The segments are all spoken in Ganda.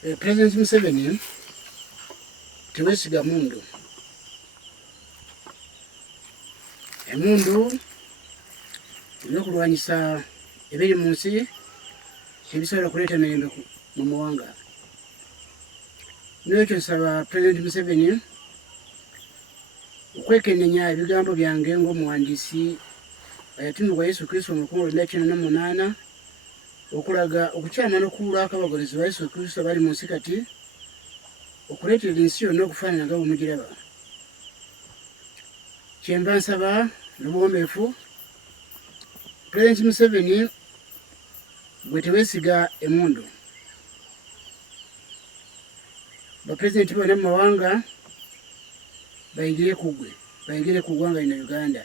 President Museveni tewesiga mundu. Emundu n'okulwanyisa ebiri mu nsi ebisobola okuleeta emirembe mu mawanga. N'ekyo nsaba President Museveni okwekenneenya ebigambo byange ng'omuwandiisi ayatumibwa Yesu Kristo mu 1998 okulaga okukyama n'okuwulako abagoberezi ba Yesu Kristo bali mu nsi kati okuleetera ensi yonna okufaanana nga bwe mugiraba. Kyemba nsaba n'obuwombeefu President Museveni bwe teweesiga emundu. Bapulezidenti bonna mu mawanga bayigire ku ggwe, bayigire ku ggwanga lino Uganda.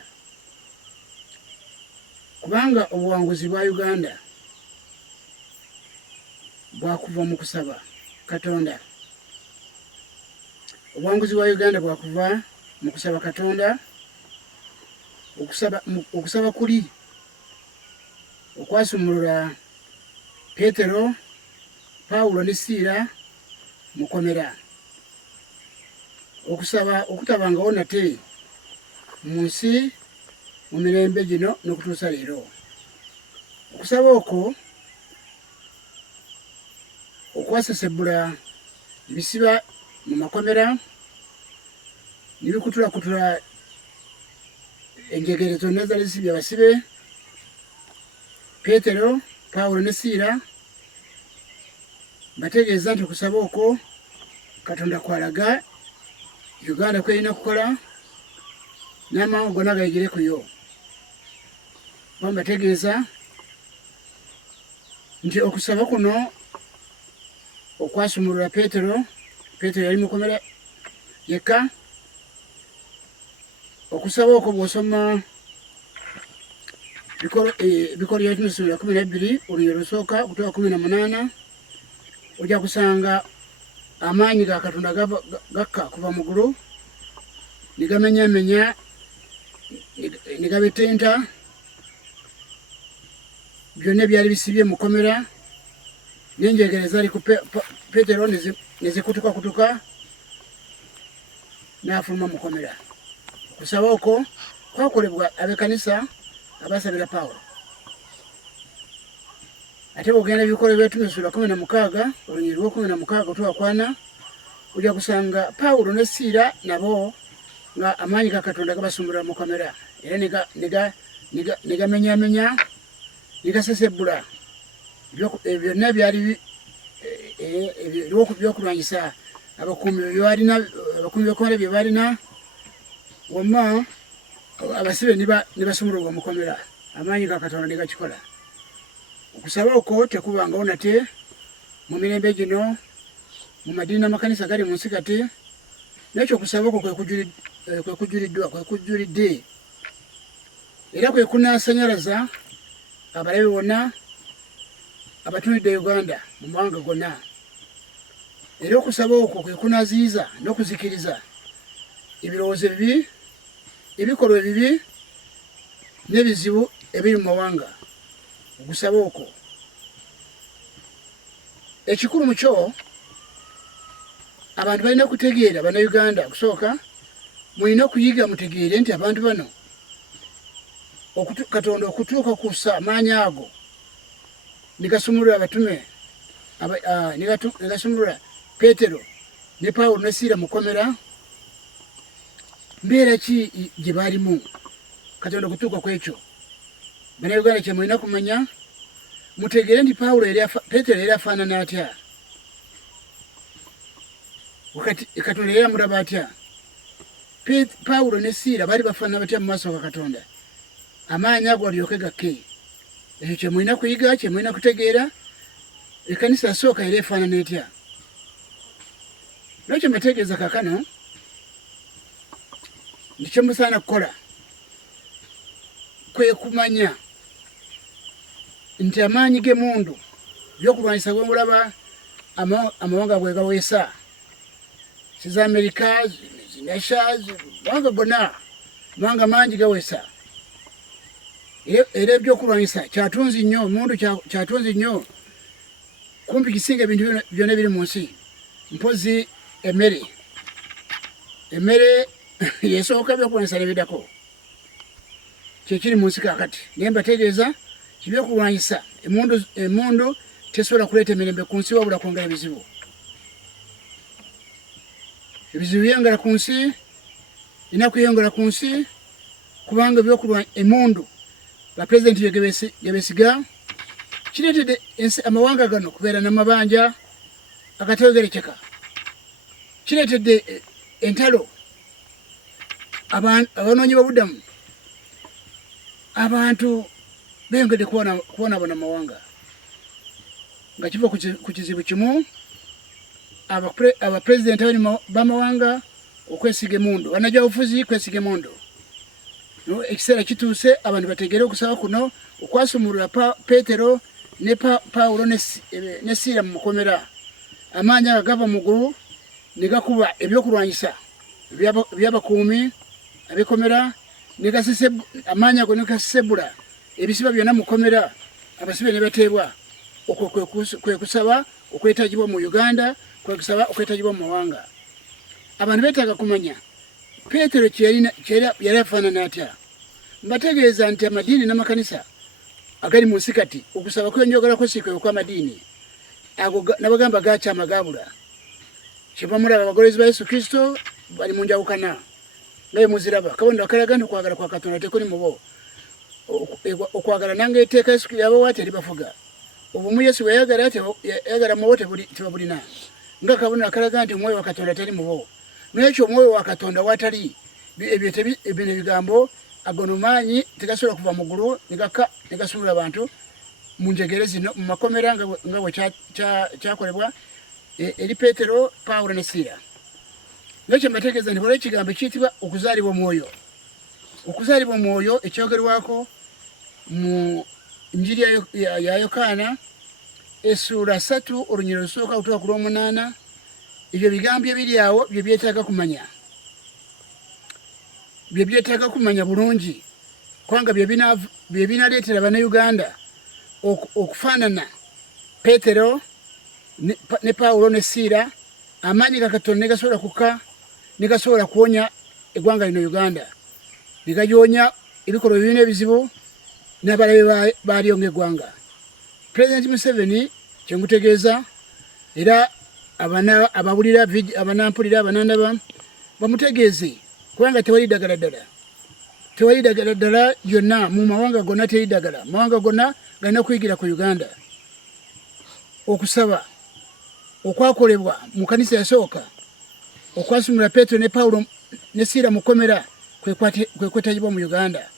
Kubanga obuwanguzi bwa Uganda bwakuva mu kusaba Katonda. Obuwanguzi bwa Uganda bwakuva mu kusaba Katonda, okusaba kuli okwasumulula Petero, Pawulo ne Siira mu kkomera, okusaba okutabangawo nate mu nsi mu mirembe gino n'okutuusa leero. Okusaba okwo okwasesebula ebisiba mu makomera ne bikutulakutula enjegere zonna ezali zisibye abasibe Petero, Pawulo ne Siira, bategeeza nti okusaba okwo Katonda kwalaga Uganda kwelina kukola n'amawanga gonna gayigire kuyo. Bategeeza nti okusaba kuno okwasumulula Petero yali mukomera yekka. Okusaba okwo bw'osoma Bikolwa bya Timoseewo 12 oluyo lusooka okutuuka 18 ojja kusanga amaanyi ga Katonda gakka kuva mu ggulu ne gamenyamenya ne gabetenta byonna byali bisibye mu kkomera n'enjegere zaali ku Petero ne zikutukakutuka n'afuluma mu kkomera. Okusaba okwo kwakolebwa ab'ekkanisa abasabira Pawulo. Ate bw'ogenda Bikolwa bya Timoseewo 16 olunyiri lw'16 otwakwana ojja kusanga Pawulo ne Siira nabo nga amaanyi ga Katonda gabasumulula mu kkomera era ne gamenyamenya ne gasesebula byonna byali ebyokulwanyisa abakuumi b'ekkomera bye baalina wamma abasibe ne basumululwa mu kkomera, amaanyi ga Katonda ne gakikola. Okusaba okwo tekubangawo nate mu mirembe gino mu madiini n'amakanisa gali mu nsi kati. N'ekyo okusaba okwo kwekujulidde era kwekunaasanyalaza abalabe bonna abatunudde Uganda mu mawanga gonna. Era okusaba okwo kwekunaziyiza n'okuzikiriza ebirowoozo ebibi, ebikolwa ebibi n'ebizibu ebiri mu mawanga. Okusaba okwo ekikulu mu kyo abantu balina kutegeera, bannayuganda okusooka mulina okuyiga mutegeere nti abantu bano Katonda okutuuka kussa amaanyi ago ne gasumulula abatume ne gasumulula Petero ne Pawulo ne Siira mu kkomera, mbeera ki gye baalimu Katonda okutuuka ku ekyo. Bannayuganda kye mulina kumanya mutegeere nti Petero yali afaanana atya, Katonda yali amulaba atya. Pawulo ne Siira baali bafaanana batya mu maaso ga Katonda. Amaanyi ago alyoke gakke. Ekyo kye mulina kuyiga, kye mulina kutegeera. Ekkanisa yasooka yali efaanana etya. Lwekyo mbategeeza kaakano nti kye musaana kukola kwe kumanya nti amaanyi g'emundu by'okulwanyisa bwe mulaba amawanga bwe gaweesa, si za Amerika, zinasha, mawanga gonna, amawanga mangi gaweesa. Era ebyokulwanyisa kyatunzi nnyo, omundu kyatunzi nnyo kumpi kisinga bintu byona biri munsi mpozi emere yesoka byo kunsala bidako kikiri munsi kakati nemba tegeeza kibyo kuwanyisa emundu tesobola kuleta emirembe ku nsi wabula kwongera ebizibu byengera ku nsi inakuyongera ku nsi kubanga byokulwa emundu ba president yebesiga kiretede amawanga gano kubeera n'amabanja agategerekeka kiretede entalo abanoonyi b'obuddamu abantu bengedde kuwona bona mawanga nga kiva ku kizibu kimu abapresidenti abali b'amawanga okwesiga emundu banajja bufuzi kwesiga emundu no ekiseera kituuse abantu bategere okusaba kuno okwasumulula Petero ne Paulo ne Sila mu mukomera amaanyi agava mu ggulu ne gakuba ebyokulwanyisa by'abakuumi abekomera amaanyi ago ne gasesebula ebisiba byonna mukomera abasibe ne bateebwa okwo kwe kusaba okwetagibwa mu Uganda kwe kusaba okwetagibwa mu mawanga abantu beetaaga kumanya Petero yali afaanana atya mbategeeza nti amadiini n'amakanisa agali mu nsi kati okusaba kwenjogerako si kwe kw'amadiini ago nabagamba gakyama gabula kiva mulaba abagolozi ba Yesu Kristo bali mu njawukana naye muziraba kabondo akalaga nti okwagala kwa Katonda tekuli mu bo okwagala nange etteeka Yesu yabawa ati libafuga obumu Yesu yayagala ati yayagala mu bo tebabulina nga kabondo akalaga nti omwoyo wa Katonda tali mu bo n'ekyo omwoyo wa Katonda watali ebyo ebigambo agono maanyi tegasobola kuva mu ggulu ne gasumulula abantu mu njegere zino mu makomera nga bwe kyakolebwa eri Petero, Paulo ne Sila. N'ekyo mbategeeza nti waliwo ekigambo ekiyitibwa okuzaalibwa omwoyo. Okuzaalibwa omwoyo ekyogerwako mu Njiri ya Yokaana essula 3 olunyiriri olusooka okutuuka ku lw'omunaana. Ebyo bigambo ebiri awo bye byetaaga kumanya. Bye byetaaga kumanya bulungi kubanga bye binaleetera Bannayuganda okufaanana Petero ne Paulo ne Sila amaanyi ga Katonda ne gasobola kukka ne gasobola kuwonya eggwanga lino Uganda ne gajoonya ebikolwa ebirina ebizibu n'abalabe baalyo ng'eggwanga. President Museveni kyengutegeeza era abawulira abanampulira abanandaba bamutegeeze kubanga tewali ddagala ddala yonna mu mawanga gonna teri ddagala. Mawanga gonna galina kuyigira ku Uganda. Okusaba okwakolebwa mu kanisa yasooka okwasumula Petero ne Paulo ne Sila mu kkomera kwe kwetagibwa mu Uganda.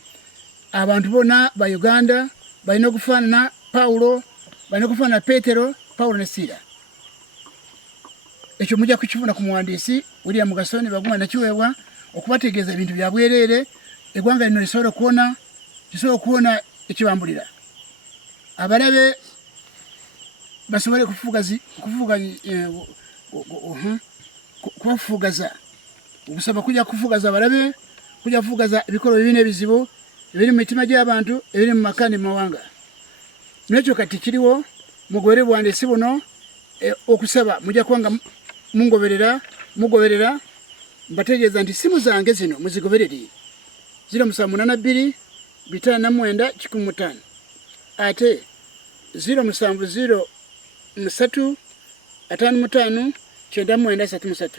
Abantu bonna ba Uganda balina okufaanana Paulo, balina okufaanana Petero, Paulo ne Sila. Ekyo mujja kukifuna ku muwandiisi William Gasoni Baguma nakiweebwa okubategeeza ebintu bya bwereere eggwanga lino lisobola kuwona ekibambulira. Abalabe basobole kubafugaza okusaba kujja kufugaza abalabe kujja kufugaza ebikolwa ebirina ebizibu ebiri mu mitima gy'abantu ebiri mu maka ne mawanga. N'ekyo kati kiriwo mugobere bwandiisi buno okusaba mujja kubanga mugoberera mbategeeza nti simu zange zino muzigoberere 0782599115 ate 0703559933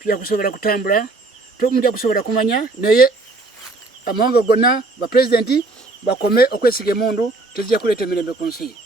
tujja kusobola kutambula mujja kusobola kumanya naye amawanga gonna ba presidenti bakome okwesiga emundu tezija kuleeta emirembe ku nsi.